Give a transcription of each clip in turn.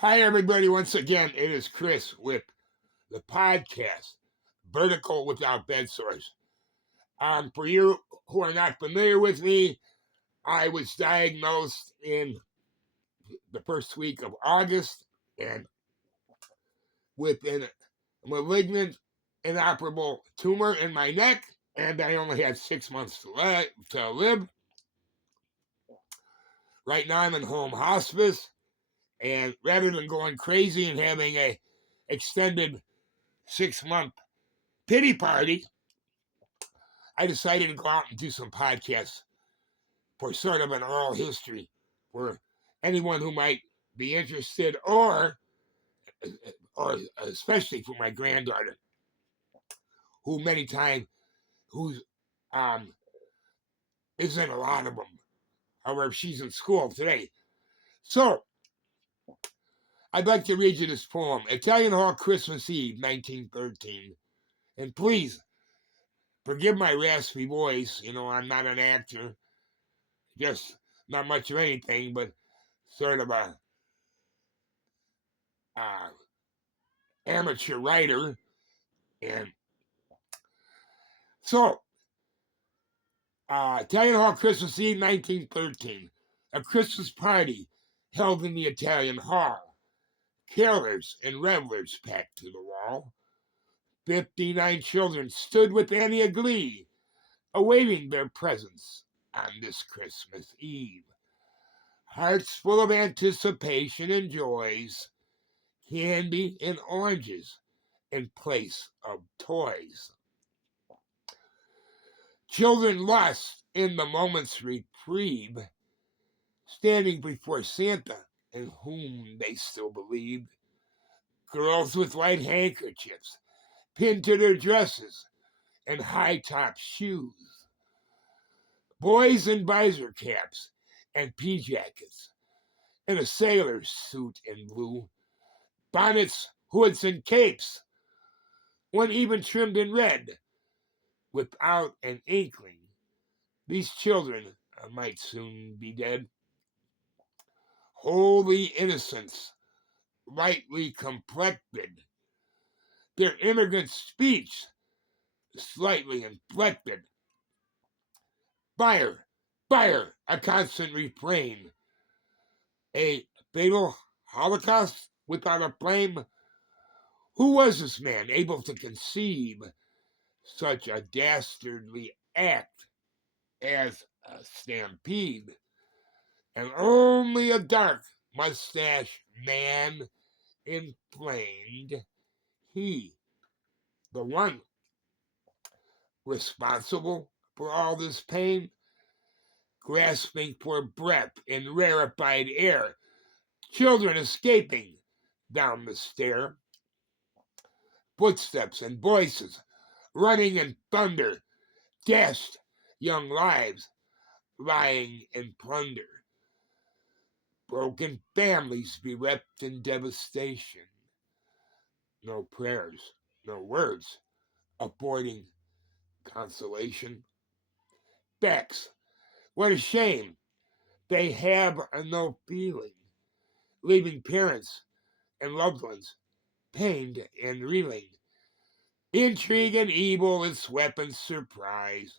Hi, everybody. Once again, it is Chris with the podcast, Vertical Without Bedsores. For you who are not familiar with me, I was diagnosed in the first week of August and with a malignant, inoperable tumor in my neck, and I only had 6 months to live. Right now, I'm in home hospice, and rather than going crazy and having a extended 6-month pity party, I decided to go out and do some podcasts for sort of an oral history for anyone who might be interested, or especially for my granddaughter, who many times who's um isn't a lot of them. However, she's in school today. So I'd like to read you this poem, Italian Hall, Christmas Eve, 1913. And please forgive my raspy voice. I'm not an actor, just not much of anything, but sort of a uh, amateur writer. And so, Italian Hall, Christmas Eve, 1913. A Christmas party held in the Italian Hall. Carolers and revelers packed to the wall. 59 children stood with Annie a glee, awaiting their presents on this Christmas Eve. Hearts full of anticipation and joys, candy and oranges in place of toys. Children lost in the moment's reprieve, standing before Santa, in whom they still believed. Girls with white handkerchiefs pinned to their dresses and high-top shoes. Boys in visor caps and pea jackets, and a sailor's suit in blue. Bonnets, hoods, and capes, one even trimmed in red, without an inkling these children might soon be dead. Holy innocence, lightly complected, their immigrant speech slightly inflected. Fire, fire, a constant refrain. A fatal holocaust without a flame? Who was this man able to conceive such a dastardly act as a stampede? And only a dark mustached man inflamed, he, the one responsible for all this pain, grasping for breath in rarefied air, children escaping down the stair, footsteps and voices running in thunder, dashed young lives lying in plunder, broken families bereft in devastation, no prayers, no words affording consolation. Facts, what a shame, they have no feeling, leaving parents and loved ones pained and reeling. Intrigue and evil, its weapons surprise.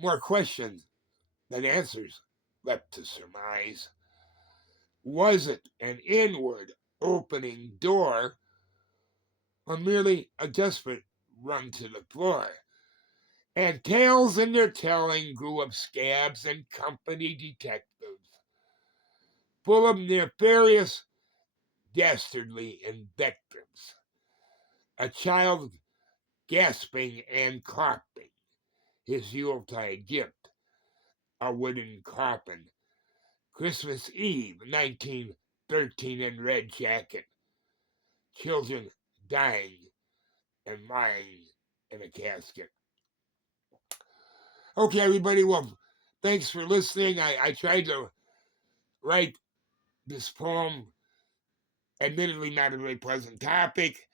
More questions than answers left to surmise. Was it an inward opening door, or merely a desperate run to the floor? And tales in their telling grew of scabs and company detectives, full of nefarious, dastardly invectives. A child gasping and coughing, his Yuletide gift, a wooden coffin. Christmas Eve, 1913, in red jacket. Children dying and lying in a casket. Okay, everybody, well, thanks for listening. I tried to write this poem, admittedly not a very pleasant topic,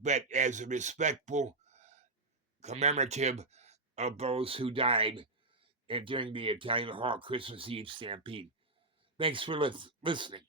but as a respectful commemorative of those who died during the Italian Hall Christmas Eve stampede. Thanks for listening.